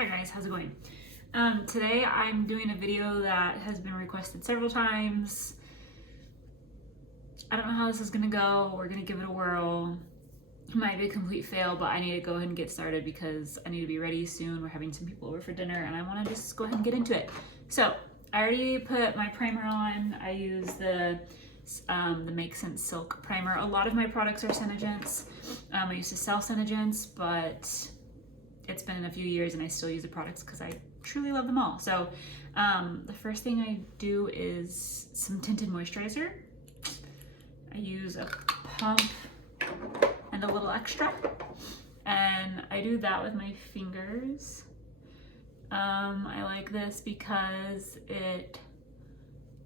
Hi guys, how's it going? Today I'm doing a video that has been requested several times. I don't know how this is gonna go. We're gonna give it a whirl. It might be a complete fail, but I need to go ahead and get started because I need to be ready soon. We're having some people over for dinner and I wanna just go ahead and get into it. So I already put my primer on. I use the MakeSense Silk Primer. A lot of my products are Senegence. I used to sell Senegence, but it's been a few years and I still use the products because I truly love them all. So the first thing I do is some Tinted Moisturizer. I use a pump and a little extra, and I do that with my fingers. I like this because it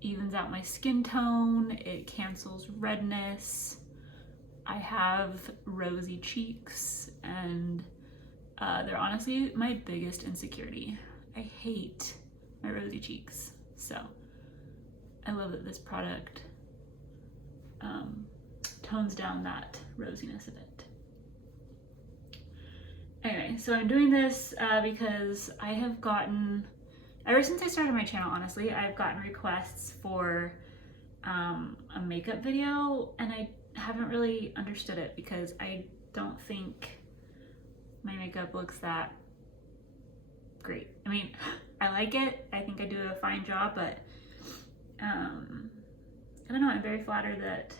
evens out my skin tone, it cancels redness. I have rosy cheeks and they're honestly my biggest insecurity. I hate my rosy cheeks, so I love that this product tones down that rosiness a bit. Anyway, so I'm doing this because I have gotten, ever since I started my channel, honestly, I've gotten requests for a makeup video, and I haven't really understood it because I don't think my makeup looks that great. I mean, I like it. I think I do a fine job, but I don't know. I'm very flattered that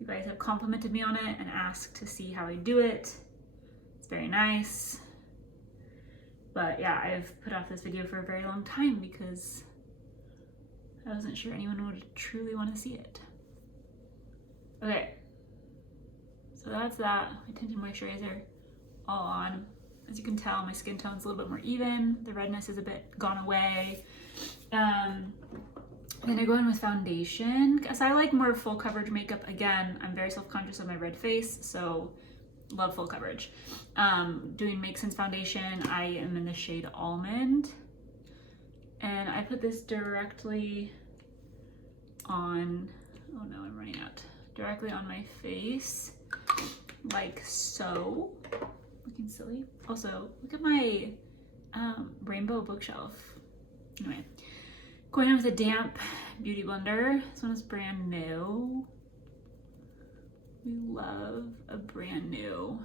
you guys have complimented me on it and asked to see how I do it. It's very nice. But yeah, I've put off this video for a very long time because I wasn't sure anyone would truly want to see it. Okay, so that's that. My tinted moisturizer all on. As you can tell, my skin tone's a little bit more even. The redness is a bit gone away. Then I go in with foundation because I like more full coverage makeup. Again, I'm very self-conscious of my red face, so love full coverage. Doing MakeSense foundation, I am in the shade Almond, and I put this directly on, oh no, I'm running out, directly on my face, like so. Looking silly. Also, look at my rainbow bookshelf. Anyway, going in with a damp beauty blender. This one is brand new. We love a brand new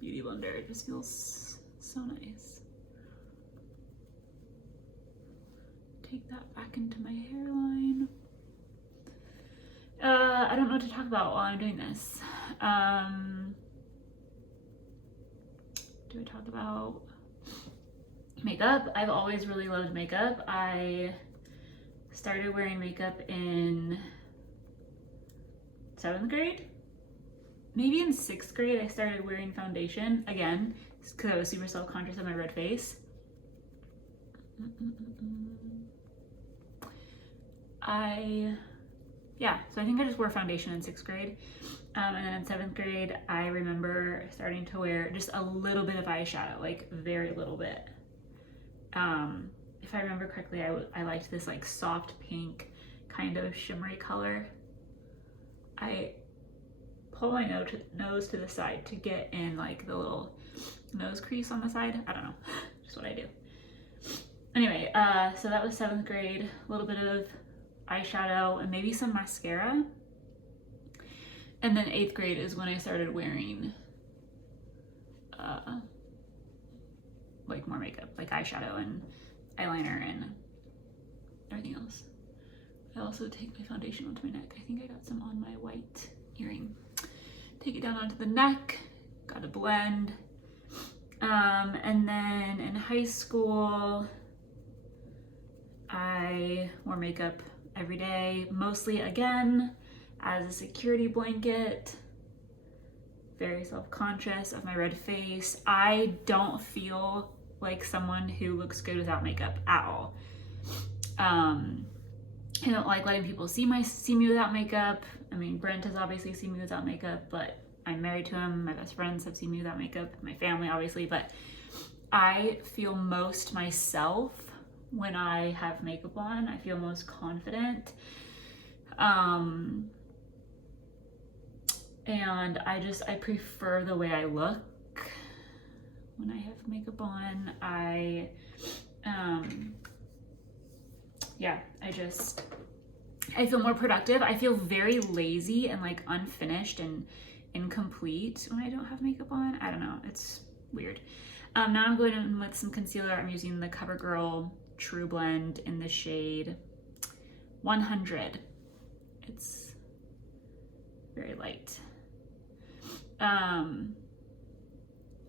beauty blender. It just feels so nice. Take that back into my hairline. I don't know what to talk about while I'm doing this. Do I talk about makeup? I've always really loved makeup. I started wearing makeup in 7th grade. Maybe in 6th grade I started wearing foundation again because I was super self-conscious of my red face. So I think I just wore foundation in 6th grade. And then in 7th grade, I remember starting to wear just a little bit of eyeshadow, like very little bit. If I remember correctly, I liked this like soft pink kind of shimmery color. I pull my nose to the side to get in like the little nose crease on the side. I don't know, just what I do. Anyway, so that was 7th grade, a little bit of eyeshadow and maybe some mascara. And then 8th grade is when I started wearing like more makeup, like eyeshadow and eyeliner and everything else. I also take my foundation onto my neck. I think I got some on my white earring. Take it down onto the neck, got a blend. And then in high school, I wore makeup every day, mostly again as a security blanket. Very self-conscious of my red face. I don't feel like someone who looks good without makeup at all. I don't like letting people see me without makeup. I mean, Brent has obviously seen me without makeup, but I'm married to him. My best friends have seen me without makeup, my family obviously, but I feel most myself when I have makeup on. I feel most confident. And I prefer the way I look when I have makeup on. I feel more productive. I feel very lazy and like unfinished and incomplete when I don't have makeup on. I don't know, it's weird. Now I'm going in with some concealer. I'm using the CoverGirl TruBlend in the shade 100. It's very light.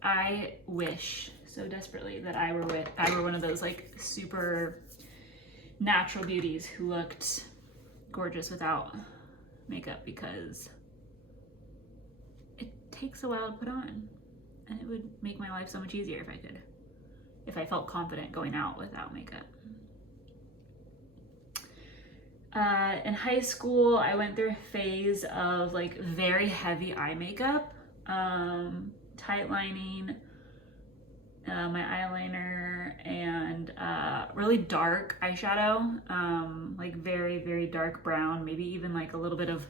I wish so desperately that I were one of those like super natural beauties who looked gorgeous without makeup, because it takes a while to put on, and it would make my life so much easier if I felt confident going out without makeup. In high school, I went through a phase of like very heavy eye makeup, tight lining, my eyeliner, and really dark eyeshadow, like very, very dark brown, maybe even like a little bit of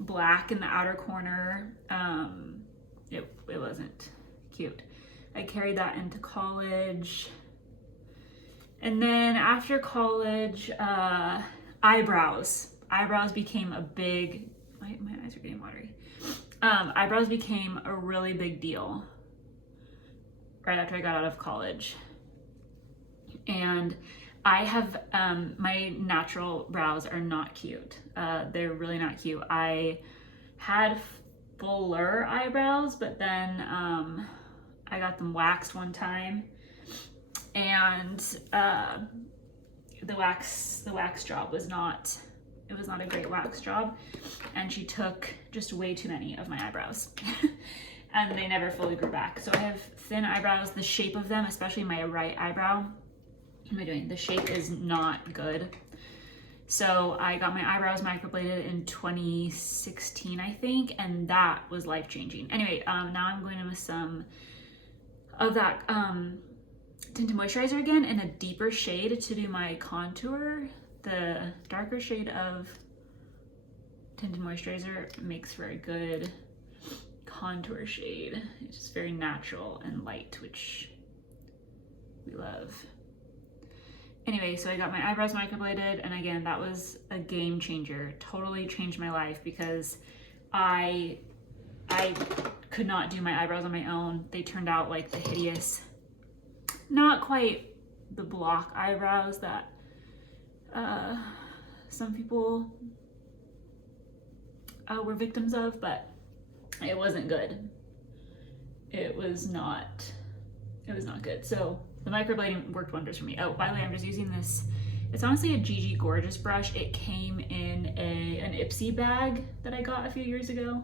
black in the outer corner. It wasn't cute. I carried that into college. And then after college, eyebrows became a big, my eyes are getting watery. Eyebrows became a really big deal right after I got out of college. And I have, my natural brows are not cute. They're really not cute. I had fuller eyebrows, but then I got them waxed one time, and the wax job was not a great wax job, and she took just way too many of my eyebrows and they never fully grew back. So I have thin eyebrows. The shape of them, especially my right eyebrow, what am I doing? The shape is not good. So I got my eyebrows microbladed in 2016, I think, and that was life-changing. Anyway, now I'm going in with some of that Tinted Moisturizer again in a deeper shade to do my contour. The darker shade of Tinted Moisturizer makes for a good contour shade. It's just very natural and light, which we love. Anyway, so I got my eyebrows microbladed, and again, that was a game changer. Totally changed my life, because I could not do my eyebrows on my own. They turned out like the hideous, not quite the block eyebrows that some people were victims of, but it wasn't good. It was not good. So the microblading worked wonders for me. Oh, by the way, I'm just using this. It's honestly a Gigi Gorgeous brush. It came in an Ipsy bag that I got a few years ago.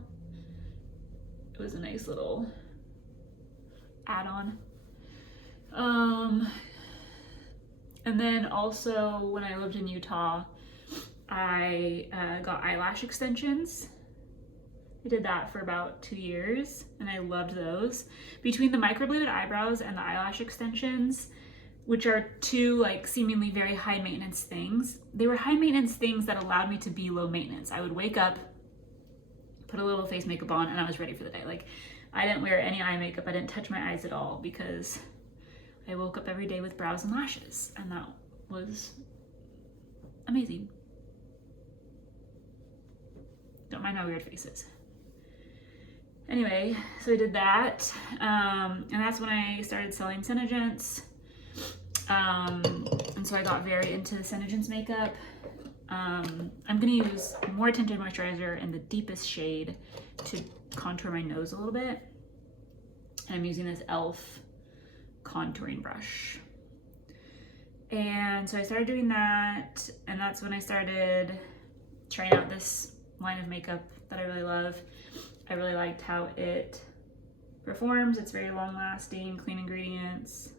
It was a nice little add-on. And then also when I lived in Utah, I got eyelash extensions. I did that for about 2 years, and I loved those. Between the microbladed eyebrows and the eyelash extensions, which are two like seemingly very high maintenance things, they were high maintenance things that allowed me to be low maintenance. I would wake up, put a little face makeup on, and I was ready for the day. Like, I didn't wear any eye makeup. I didn't touch my eyes at all, because I woke up every day with brows and lashes, and that was amazing. Don't mind my weird faces. Anyway, so I did that, and that's when I started selling Senegence, and so I got very into Senegence makeup. I'm gonna use more Tinted Moisturizer in the deepest shade to contour my nose a little bit, and I'm using this e.l.f. contouring brush. And so I started doing that, and that's when I started trying out this line of makeup that I really love. I really liked how it performs. It's very long lasting, clean ingredients.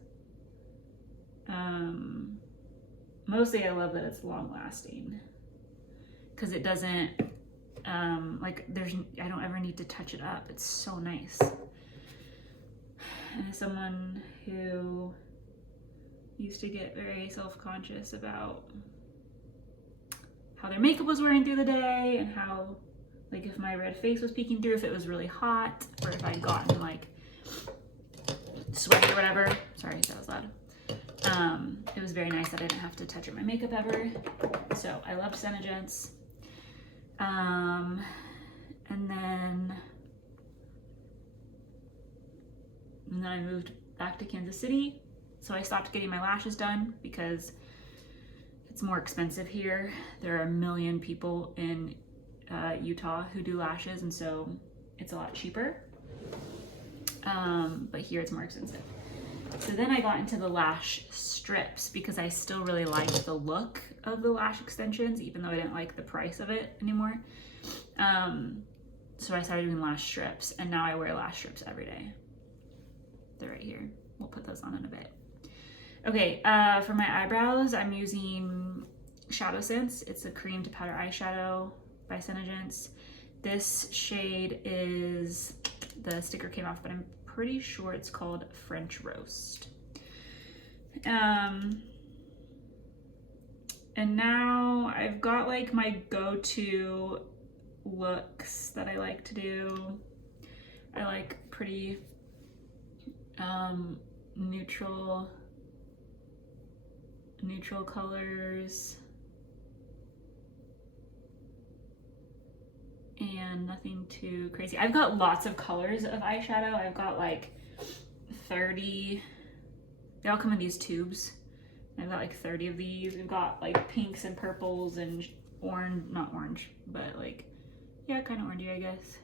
Mostly I love that it's long lasting, because it doesn't, like I don't ever need to touch it up. It's so nice. And as someone who used to get very self-conscious about how their makeup was wearing through the day, and how, like, if my red face was peeking through, if it was really hot, or if I'd gotten like sweaty or whatever. Sorry, that was loud. It was very nice that I didn't have to touch up my makeup ever. So I loved ShadowSense. And then I moved back to Kansas City. So I stopped getting my lashes done because it's more expensive here. There are a million people in Utah who do lashes, and so it's a lot cheaper. But here it's more expensive. So then I got into the lash strips because I still really liked the look of the lash extensions, even though I didn't like the price of it anymore. So I started doing lash strips, and now I wear lash strips every day. They're right here. We'll put those on in a bit. Okay, for my eyebrows, I'm using ShadowSense. It's a cream to powder eyeshadow by ShadowSense. This shade is, the sticker came off, but I'm pretty sure it's called French Roast. And now I've got like my go-to looks that I like to do. I like pretty neutral colors and nothing too crazy. I've got lots of colors of eyeshadow. I've got like 30, they all come in these tubes. I've got like 30 of these. We've got like pinks and purples and orange, not orange, but like, yeah, kind of orangey, I guess.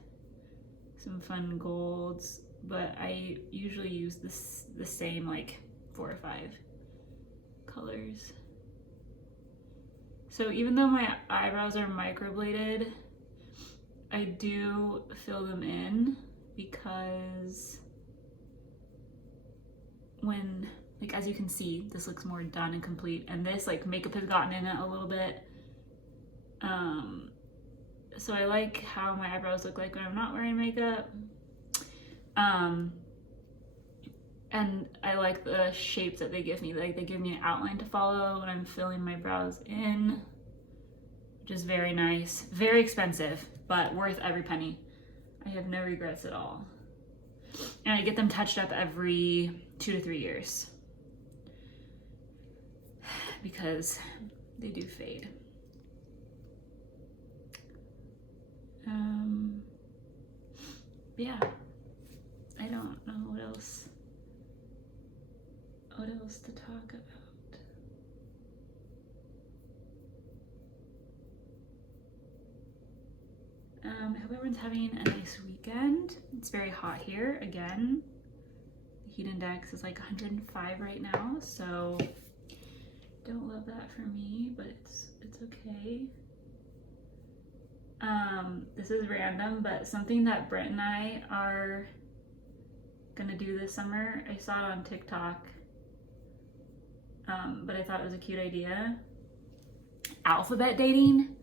Some fun golds, but I usually use the same like 4 or 5 colors. So even though my eyebrows are microbladed, I do fill them in because when, like, as you can see, this looks more done and complete, and this like makeup has gotten in it a little bit. So I like how my eyebrows look like when I'm not wearing makeup. And I like the shape that they give me. Like, they give me an outline to follow when I'm filling my brows in, which is very nice. Very expensive, but worth every penny. I have no regrets at all. And I get them touched up every 2 to 3 years because they do fade. Yeah, I don't know what else to talk about. I hope everyone's having a nice weekend. It's very hot here again. The heat index is like 105 right now, so don't love that for me, but it's okay. This is random, but something that Brent and I are gonna do this summer, I saw it on TikTok, but I thought it was a cute idea. Alphabet dating,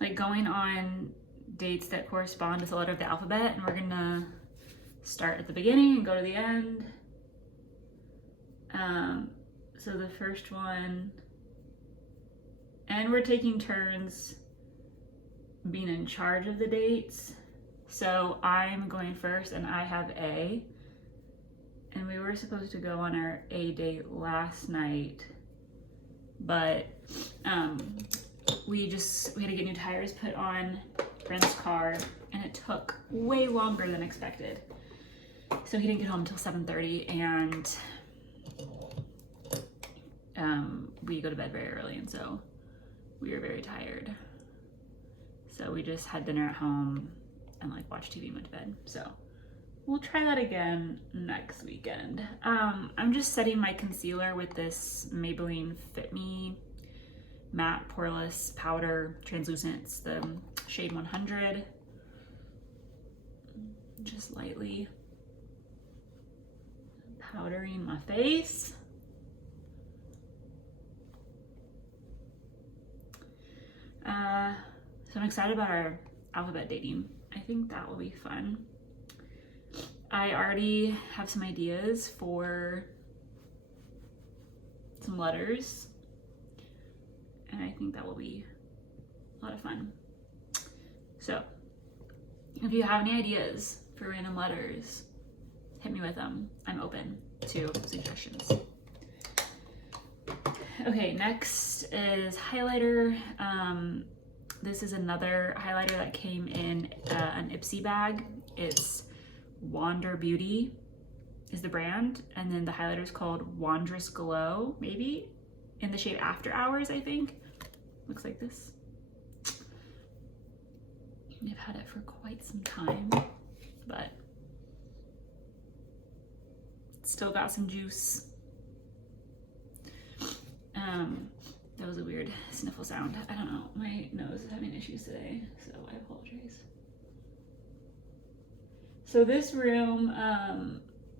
like going on dates that correspond with the letter of the alphabet, and we're gonna start at the beginning and go to the end. So the first one, and we're taking turns being in charge of the dates. So I'm going first and I have A, and we were supposed to go on our A date last night, but we had to get new tires put on Brent's car, and it took way longer than expected. So he didn't get home until 7:30, and we go to bed very early, and so we were very tired. So we just had dinner at home and like watched TV and went to bed. So we'll try that again next weekend. I'm just setting my concealer with this Maybelline Fit Me Matte Poreless Powder Translucent. It's the shade 100. Just lightly powdering my face. So I'm excited about our alphabet dating. I think that will be fun. I already have some ideas for some letters, and I think that will be a lot of fun. So if you have any ideas for random letters, hit me with them. I'm open. 2 suggestions. Okay, next is highlighter. This is another highlighter that came in an Ipsy bag. It's Wander Beauty is the brand, and then the highlighter is called Wanderess Glow, maybe, in the shade After Hours, I think. Looks like this. I've had it for quite some time, but it's still got some juice. That was a weird sniffle sound. I don't know, my nose is having issues today, so I apologize. So this room,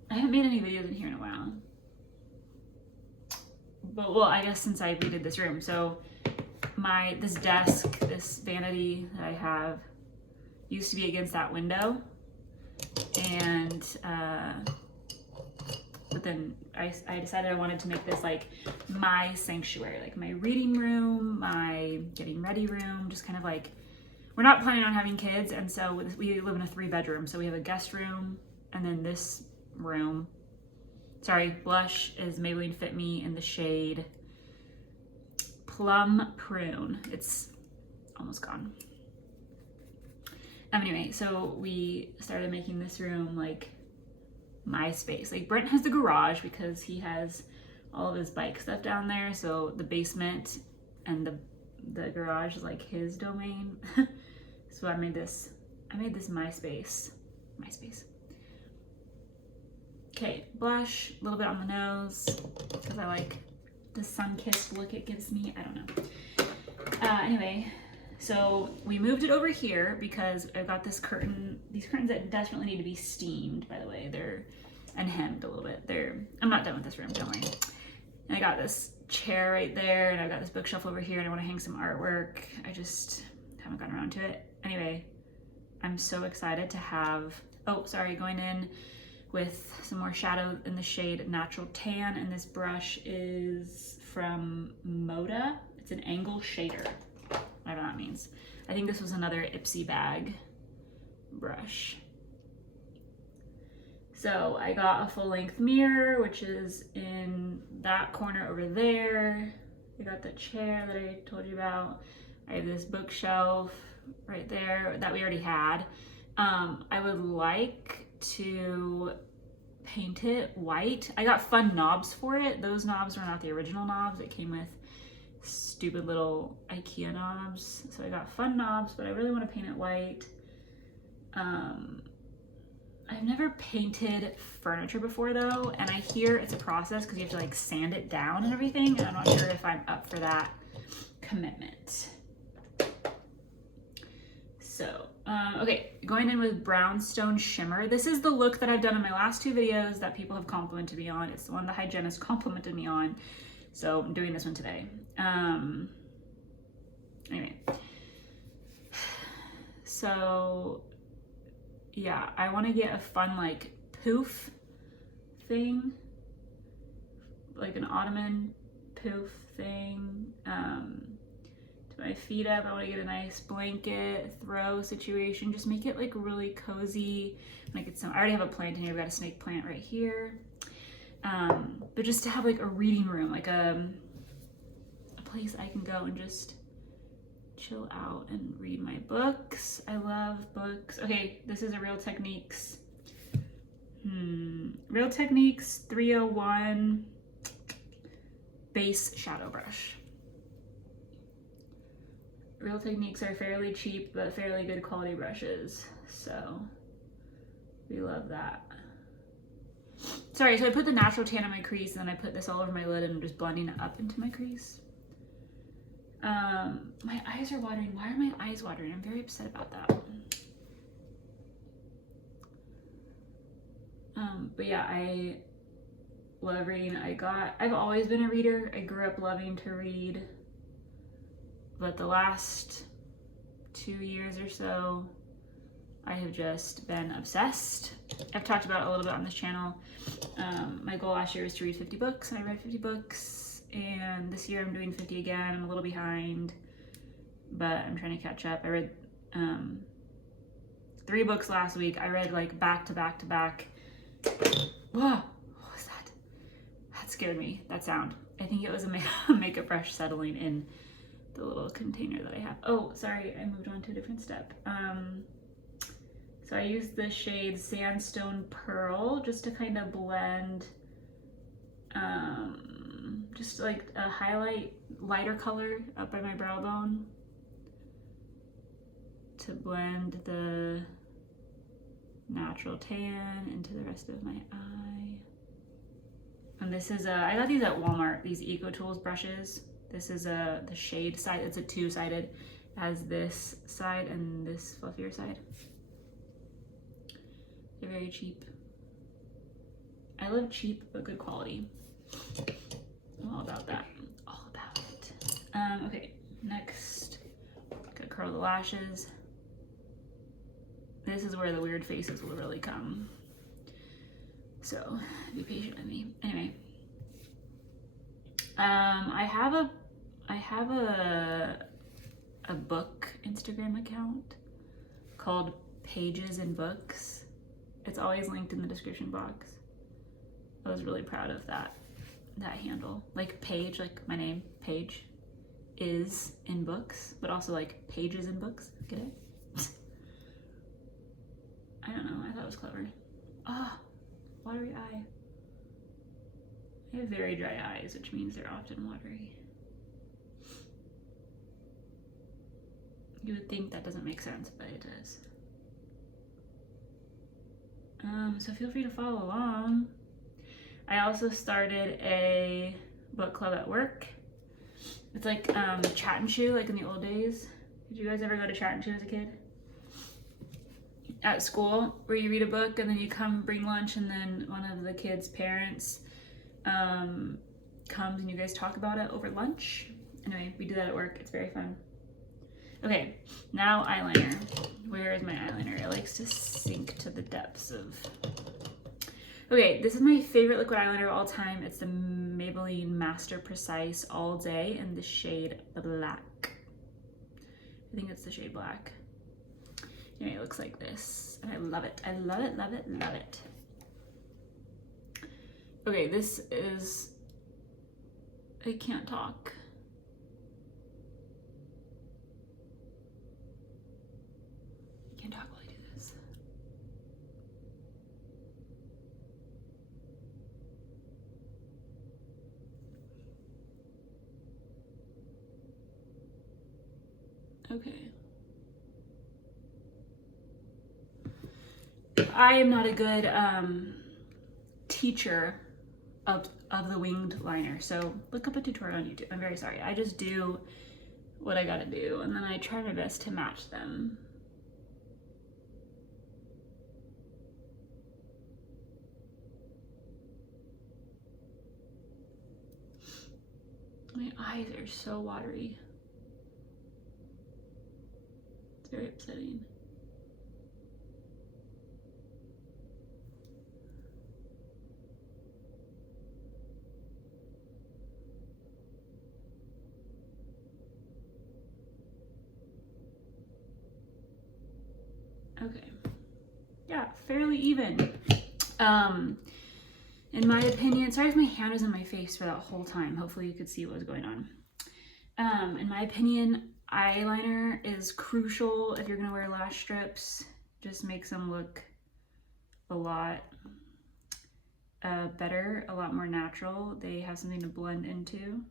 I haven't made any videos in here in a while. But, well, I guess since I redid this room. So this desk, this vanity that I have, used to be against that window. And, but then I decided I wanted to make this like my sanctuary, like my reading room, my getting ready room, just kind of like, we're not planning on having kids, and so we live in a 3-bedroom. So we have a guest room, and then this room. Sorry, blush is Maybelline Fit Me in the shade Plum Prune. It's almost gone. Anyway, so we started making this room like my space. Like Brent has the garage because he has all of his bike stuff down there. So the basement and the garage is like his domain. So I made this my space. My space. Okay, blush, a little bit on the nose because I like the sun-kissed look it gives me. I don't know. Anyway, so we moved it over here because I got this curtain, these curtains that desperately need to be steamed, by the way. And hemmed a little bit. I'm not done with this room, don't worry. And I got this chair right there, and I've got this bookshelf over here, and I want to hang some artwork. I just haven't gotten around to it. Anyway, I'm so excited to have, going in with some more shadow in the shade Natural Tan, and this brush is from Moda. It's an angle shader, whatever that means. I think this was another Ipsy bag brush. So I got a full-length mirror, which is in that corner over there. I got the chair that I told you about. I have this bookshelf right there that we already had. I would like to paint it white. I got fun knobs for it. Those knobs were not the original knobs. It came with stupid little IKEA knobs. So I got fun knobs, but I really want to paint it white. I've never painted furniture before though, and I hear it's a process because you have to like sand it down and everything, and I'm not sure if I'm up for that commitment. So, okay, going in with Brownstone Shimmer. This is the look that I've done in my last 2 videos that people have complimented me on. It's the one the hygienist complimented me on. So I'm doing this one today. Anyway. So, yeah, I want to get a fun like poof thing. Like an ottoman poof thing. To my feet up, I want to get a nice blanket throw situation. Just make it like really cozy. Like I already have a plant in here. I've got a snake plant right here. But just to have like a reading room, like a place I can go and just chill out and read my books. I love books. Okay, this is a Real Techniques. Real Techniques 301 base shadow brush. Real Techniques are fairly cheap but fairly good quality brushes, so we love that. Sorry, so I put the Natural Tan on my crease, and then I put this all over my lid and I'm just blending it up into my crease. My eyes are watering. Why are my eyes watering? I'm very upset about that. But yeah, I love reading. I've always been a reader. I grew up loving to read, but the last 2 years or so, I have just been obsessed. I've talked about it a little bit on this channel. My goal last year was to read 50 books, and I read 50 books, and this year I'm doing 50 again. I'm a little behind, but I'm trying to catch up. I read 3 books last week. I read like back to back to back. Whoa, what was that? That scared me, that sound. I think it was a makeup brush settling in the little container that I have. Oh, sorry, I moved on to a different step. So I used the shade Sandstone Pearl just to kind of blend, just like a highlight, lighter color up by my brow bone to blend the natural tan into the rest of my eye. And this is I got these at Walmart, these Eco Tools brushes. This is the shade side. It's a two-sided. It has this side and this fluffier side. They're very cheap. I love cheap but good quality. I'm all about that. All about it. Okay, next, gotta curl the lashes. This is where the weird faces will really come. So be patient with me. Anyway, I have a book Instagram account called Pages and Books. It's always linked in the description box. I was really proud of that handle. Like Page, like my name, Page, is in books, but also like Pages in Books. Get it? I don't know, I thought it was clever. Ah, watery eye. I have very dry eyes, which means they're often watery. You would think that doesn't make sense, but it does. So feel free to follow along. I also started a book club at work. It's like Chat and Chew, like in the old days. Did you guys ever go to Chat and Chew as a kid? At school, where you read a book and then you come bring lunch, and then one of the kids' parents comes and you guys talk about it over lunch. Anyway, we do that at work. It's very fun. Okay, now eyeliner. Where is my eyeliner? It likes to sink to the depths of... Okay, this is my favorite liquid eyeliner of all time. It's the Maybelline Master Precise All Day in the shade Black. I think it's the shade Black. Anyway, it looks like this, and I love it. I love it, love it, love it. Okay, this is... I can't talk. I can't talk while I do this. Okay. I am not a good teacher of the winged liner, so look up a tutorial on YouTube. I'm very sorry. I just do what I gotta do, and then I try my best to match them. My eyes are so watery. It's very upsetting. Okay, yeah, fairly even. In my opinion, sorry if my hand was in my face for that whole time. Hopefully you could see what was going on. In my opinion, eyeliner is crucial if you're gonna wear lash strips. Just makes them look a lot better, a lot more natural. They have something to blend into.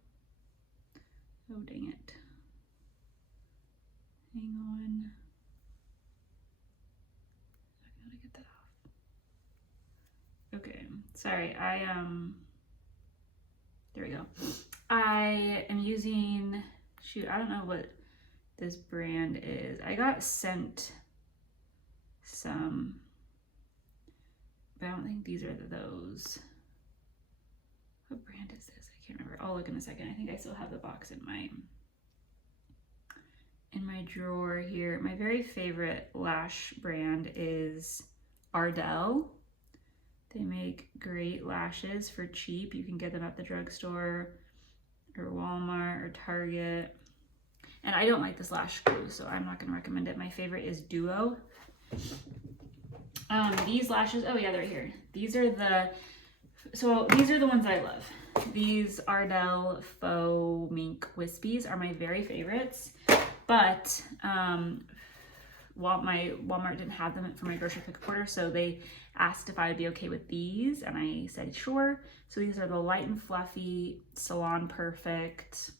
Oh, dang it. Hang on. Okay, sorry, there we go. I am using, shoot, I don't know what this brand is. I got sent some, but I don't think these are those. What brand is this? I can't remember. I'll look in a second. I think I still have the box in my drawer here. My very favorite lash brand is Ardell. They make great lashes for cheap. You can get them at the drugstore or Walmart or Target. And I don't like this lash glue, so I'm not gonna recommend it. My favorite is Duo. These lashes, oh yeah, they're right here. These are the So these are the ones I love. These Ardell Faux Mink Wispies are my very favorites, but Walmart didn't have them for my grocery pickup order, so they asked if I would be okay with these, and I said sure. So these are the Light and Fluffy Salon Perfect.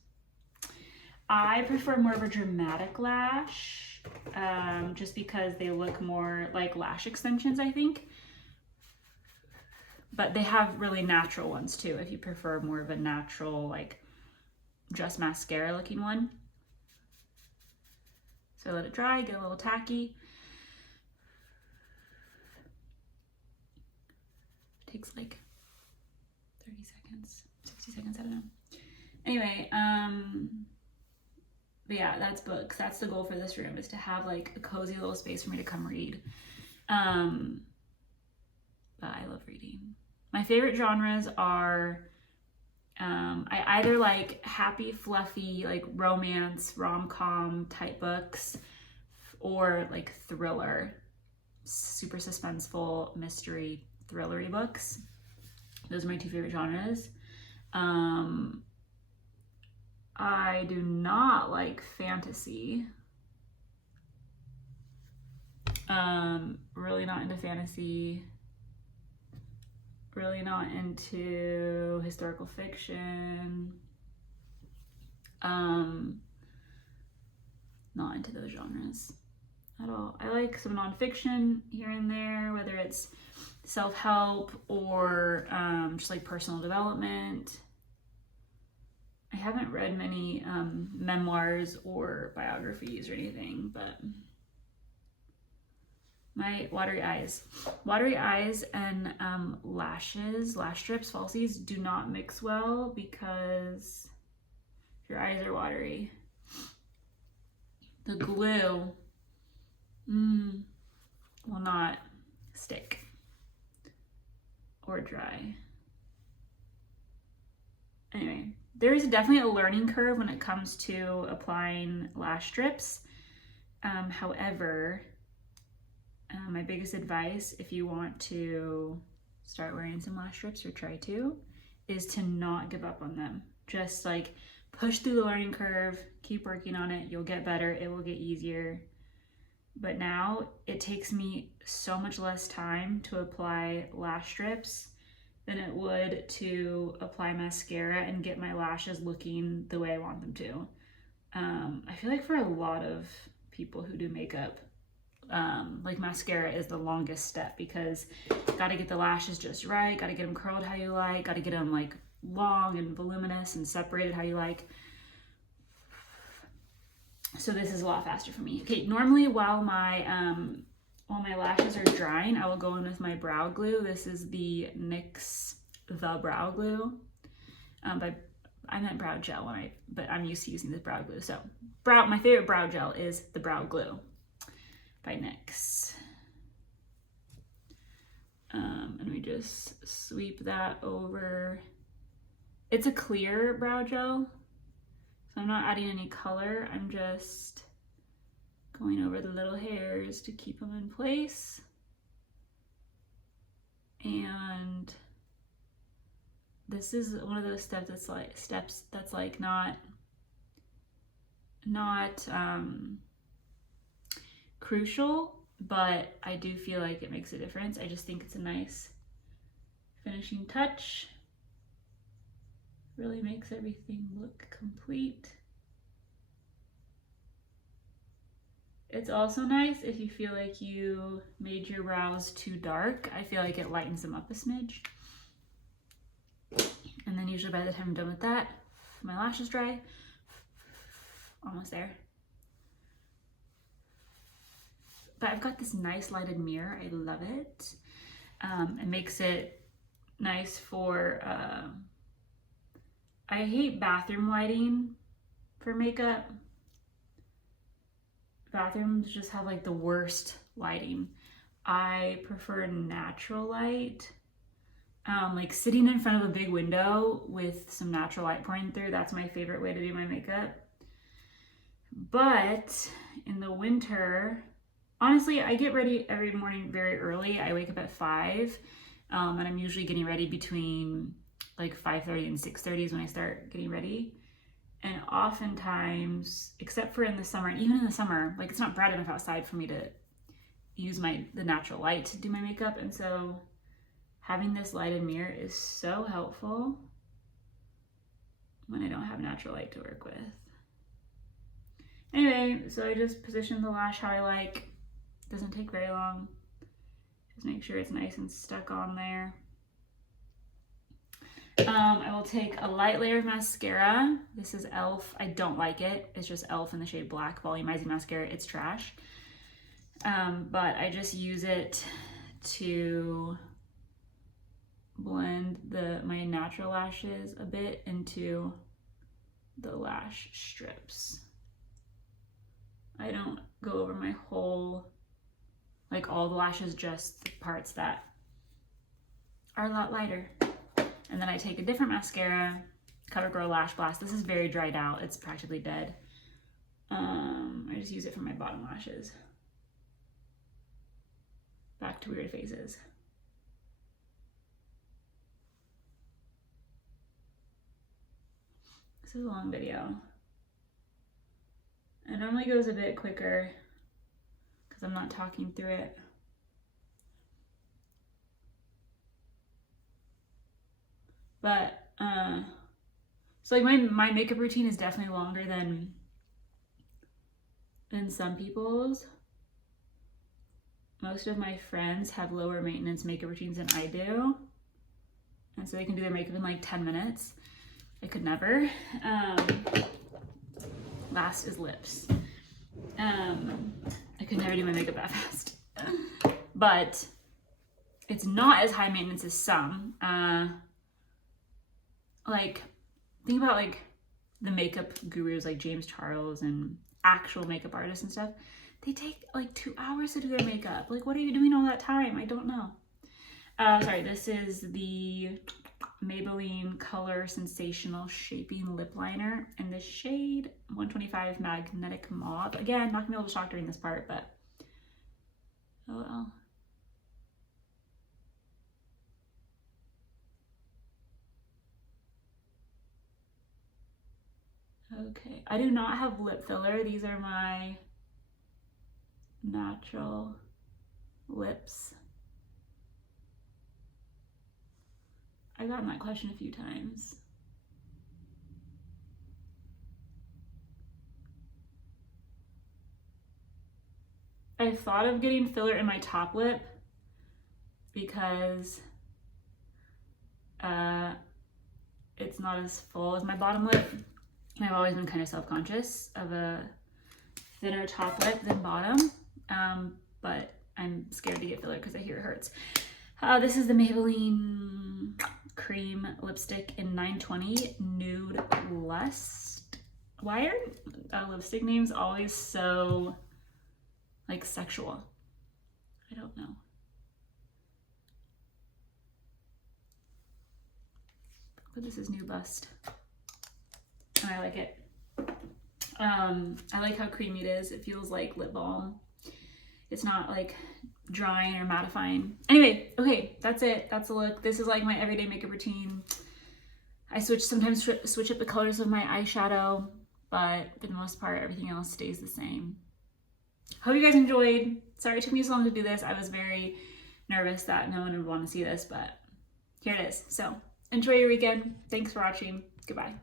I prefer more of a dramatic lash, just because they look more like lash extensions, I think. But they have really natural ones too, if you prefer more of a natural, like just mascara looking one. So I let it dry, get a little tacky. It takes like 30 seconds, 60 seconds, I don't know. Anyway, but yeah, that's books. That's the goal for this room, is to have like a cozy little space for me to come read. But I love reading. My favorite genres are, I either like happy, fluffy, like romance, rom-com type books, or like thriller, super suspenseful, mystery, thrillery books. Those are my two favorite genres. I do not like fantasy. Really not into fantasy. Really not into historical fiction. Not into those genres at all. I like some nonfiction here and there, whether it's self-help or just like personal development. I haven't read many memoirs or biographies or anything, but my watery eyes and lash strips, falsies do not mix well because your eyes are watery. The glue will not stick or dry. Anyway, there is definitely a learning curve when it comes to applying lash strips. However, my biggest advice, if you want to start wearing some lash strips or try to, is to not give up on them. Just like push through the learning curve, keep working on it, you'll get better, it will get easier. But now it takes me so much less time to apply lash strips than it would to apply mascara and get my lashes looking the way I want them to. I feel like for a lot of people who do makeup, like mascara is the longest step, because got to get the lashes just right, got to get them curled how you like, got to get them like long and voluminous and separated how you like. So this is a lot faster for me. Okay, normally while my lashes are drying, I will go in with my brow glue. This is the NYX The Brow Glue. I meant brow gel but I'm used to using this brow glue. So my favorite brow gel is the Brow Glue by NYX. And we just sweep that over. It's a clear brow gel, so I'm not adding any color. I'm just going over the little hairs to keep them in place. And this is one of those steps that's like not crucial, but I do feel like it makes a difference. I just think it's a nice finishing touch. Really makes everything look complete. It's also nice if you feel like you made your brows too dark. I feel like it lightens them up a smidge. And then usually by the time I'm done with that, my lashes dry. Almost there. But I've got this nice lighted mirror. I love it. It makes it nice for, I hate bathroom lighting for makeup. Bathrooms just have like the worst lighting. I prefer natural light. Like sitting in front of a big window with some natural light pouring through, that's my favorite way to do my makeup. But in the winter, honestly, I get ready every morning very early. I wake up at 5 And I'm usually getting ready between like 5:30 and 6:30 is when I start getting ready. And oftentimes, except for in the summer, and even in the summer, like it's not bright enough outside for me to use the natural light to do my makeup. And so having this lighted mirror is so helpful when I don't have natural light to work with. Anyway, so I just position the lash how I like. Doesn't take very long. Just make sure it's nice and stuck on there. I will take a light layer of mascara. This is e.l.f. I don't like it. It's just e.l.f. in the shade Black Volumizing Mascara. It's trash. But I just use it to blend my natural lashes a bit into the lash strips. I don't go over my whole, like all the lashes, just the parts that are a lot lighter. And then I take a different mascara, CoverGirl Lash Blast. This is very dried out. It's practically dead. I just use it for my bottom lashes. Back to weird faces. This is a long video. It normally goes a bit quicker because I'm not talking through it. But, so like my makeup routine is definitely longer than some people's. Most of my friends have lower maintenance makeup routines than I do. And so they can do their makeup in like 10 minutes. I could never. Last is lips. I could never do my makeup that fast. But it's not as high maintenance as some. Like, think about like the makeup gurus like James Charles and actual makeup artists and stuff. They take like 2 hours to do their makeup. Like, what are you doing all that time? I don't know. Sorry, this is the Maybelline Color Sensational Shaping Lip Liner in the shade 125 Magnetic Mauve. Again, not gonna be able to talk during this part, but oh well. Okay, I do not have lip filler. These are my natural lips. I've gotten that question a few times. I thought of getting filler in my top lip because it's not as full as my bottom lip. I've always been kind of self-conscious of a thinner top lip than bottom, but I'm scared to get filler because I hear it hurts. This is the Maybelline Cream Lipstick in 920 Nude Lust. Why are lipstick names always so like sexual? I don't know. But this is Nude Lust. And I like it. I like how creamy it is. It feels like lip balm. It's not like drying or mattifying. Anyway, okay, that's it. That's the look. This is like my everyday makeup routine. I sometimes switch up the colors of my eyeshadow, but for the most part, everything else stays the same. Hope you guys enjoyed. Sorry it took me so long to do this. I was very nervous that no one would want to see this, but here it is. So enjoy your weekend. Thanks for watching. Goodbye.